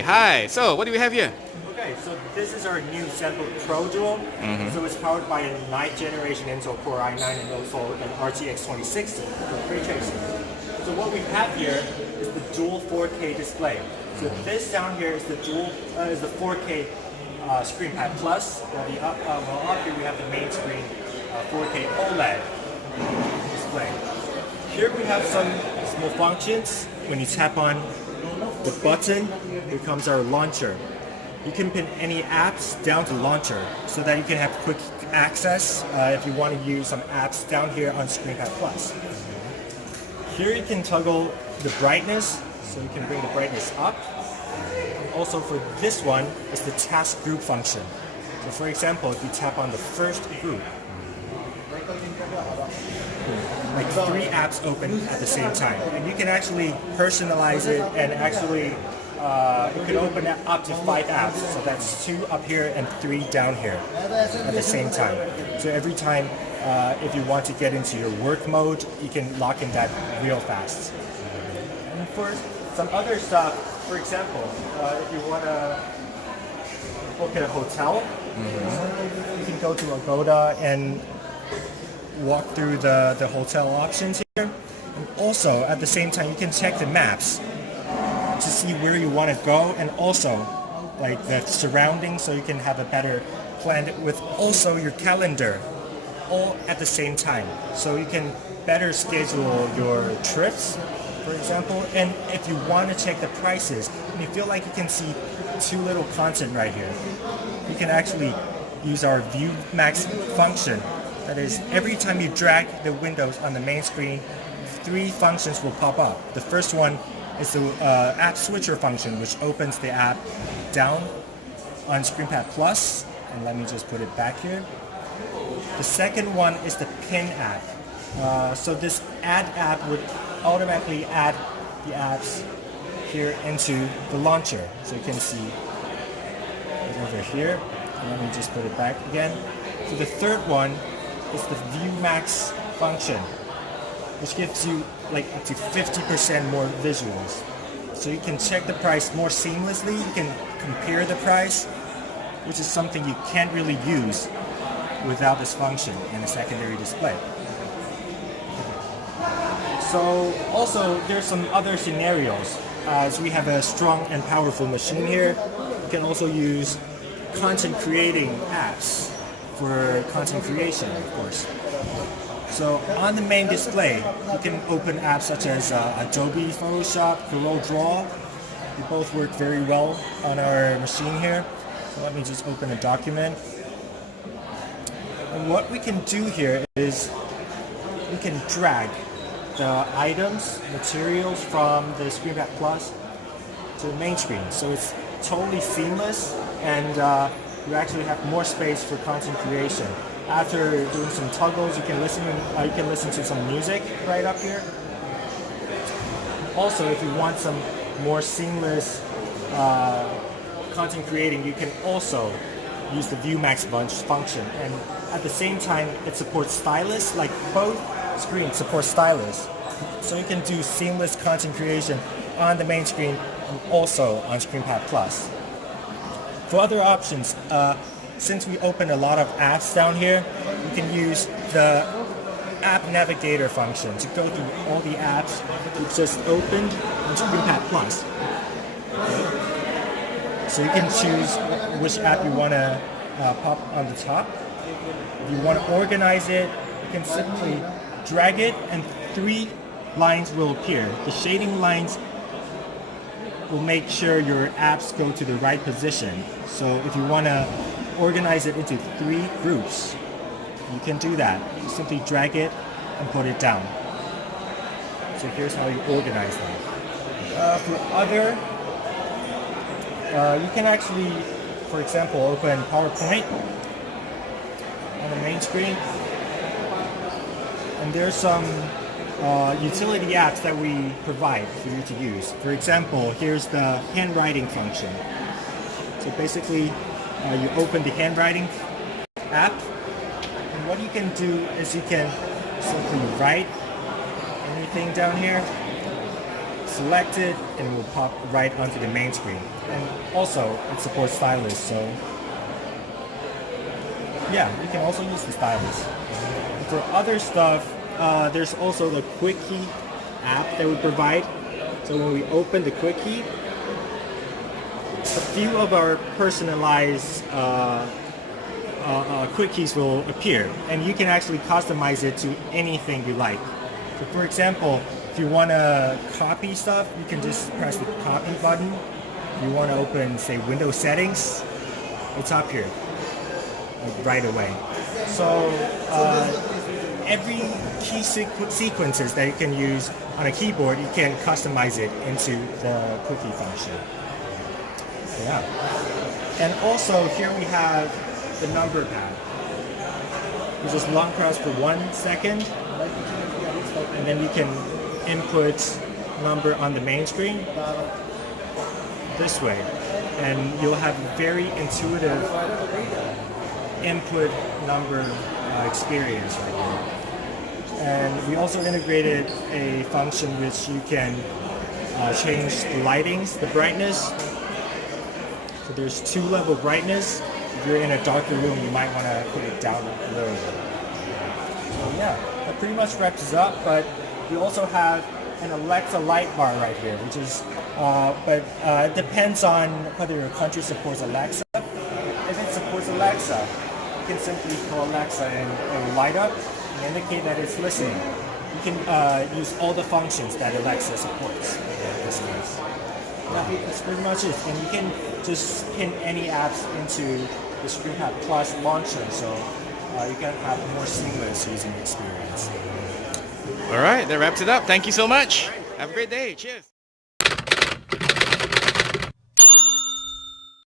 Hi, so what do we have here? Okay, so this is our new ZenBook Pro Duo. So it's powered by a 9th generation Intel Core i9 and also an RTX 2060 for ray tracing. So what we have here is the dual 4K display. So this down here is the 4K ScreenPad Plus. Up here we have the main screen 4K OLED display. Here we have some small functions. When you tap on the button, here comes our launcher. You can pin any apps down to launcher so that you can have quick access if you want to use some apps down here on ScreenPad Plus. Here you can toggle the brightness, so you can bring the brightness up. And also for this one is the task group function. So for example, if you tap on the first group, like 3 apps open at the same time, and you can actually personalize it and actually you can open up to 5 apps, so that's 2 up here and 3 down here at the same time. So every time if you want to get into your work mode, you can lock in that real fast. And for some other stuff, for example, if you want to book at a hotel, you can go to Agoda and walk through the hotel options here. And also, at the same time, you can check the maps to see where you want to go, and also like the surroundings, so you can have a better plan with also your calendar all at the same time, so you can better schedule your trips, for example. And if you want to check the prices and you feel like you can see too little content right here, you can actually use our View Max function. That is, every time you drag the windows on the main screen, 3 functions will pop up. The first one is the app switcher function, which opens the app down on ScreenPad Plus. And let me just put it back here. The second one is the pin app. So this add app would automatically add the apps here into the launcher. So you can see it over here. And let me just put it back again. So the third one is the View Max function, which gives you like up to 50% more visuals. So you can check the price more seamlessly, you can compare the price, which is something you can't really use without this function in a secondary display. So also there's some other scenarios. As we have a strong and powerful machine here, you can also use content creating apps for content creation, of course. So on the main display, you can open apps such as Adobe Photoshop, Corel Draw. They both work very well on our machine here. So let me just open a document. And what we can do here is we can drag the items, materials from the ScreenPad Plus to the main screen. So it's totally seamless, and you actually have more space for content creation. After doing some toggles, you can listen to some music right up here. Also, if you want some more seamless content creating, you can also use the View Max function. And at the same time, it supports stylus, like both screens support stylus. So you can do seamless content creation on the main screen and also on ScreenPad Plus. For other options, since we open a lot of apps down here, we can use the App Navigator function to go through all the apps we just opened on ScreenPad Plus. So you can choose which app you want to pop on the top. If you want to organize it, you can simply drag it and 3 lines will appear. The shading lines will make sure your apps go to the right position. So if you want to organize it into 3 groups, you can do that. You simply drag it and put it down. So here's how you organize them. For other, you can actually, for example, open PowerPoint on the main screen. And there's some utility apps that we provide for you to use. For example, here's the handwriting function. So basically, you open the handwriting app, and what you can do is you can simply write anything down here. select it and it will pop right onto the main screen. And also it supports stylus, so yeah, you can also use the stylus. For other stuff, there's also the quick key app that we provide. So when we open the quick key, a few of our personalized quick keys will appear, and you can actually customize it to anything you like. So for example, if you want to copy stuff, you can just press the copy button. If you want to open, say, Windows settings, it's up here, like right away. So every key sequences that you can use on a keyboard, you can customize it into the quick key function. Yeah. And also here we have the number pad. You just long press for 1 second, and then you can input number on the main screen this way. And you'll have a very intuitive input number experience right here. And we also integrated a function which you can change the lightings, the brightness. So there's 2-level brightness. If you're in a darker room, you might want to put it down a little bit. So yeah, that pretty much wraps us up. But we also have an Alexa light bar right here, which is, it depends on whether your country supports Alexa. If it supports Alexa, you can simply call Alexa and it will light up and indicate that it's listening. You can use all the functions that Alexa supports in this case. Yeah, that's pretty much it. And you can just pin any apps into the ScreenPad Plus launcher, so you can have a more seamless using experience. All right, that wraps it up. Thank you so much. Have a great day. Cheers.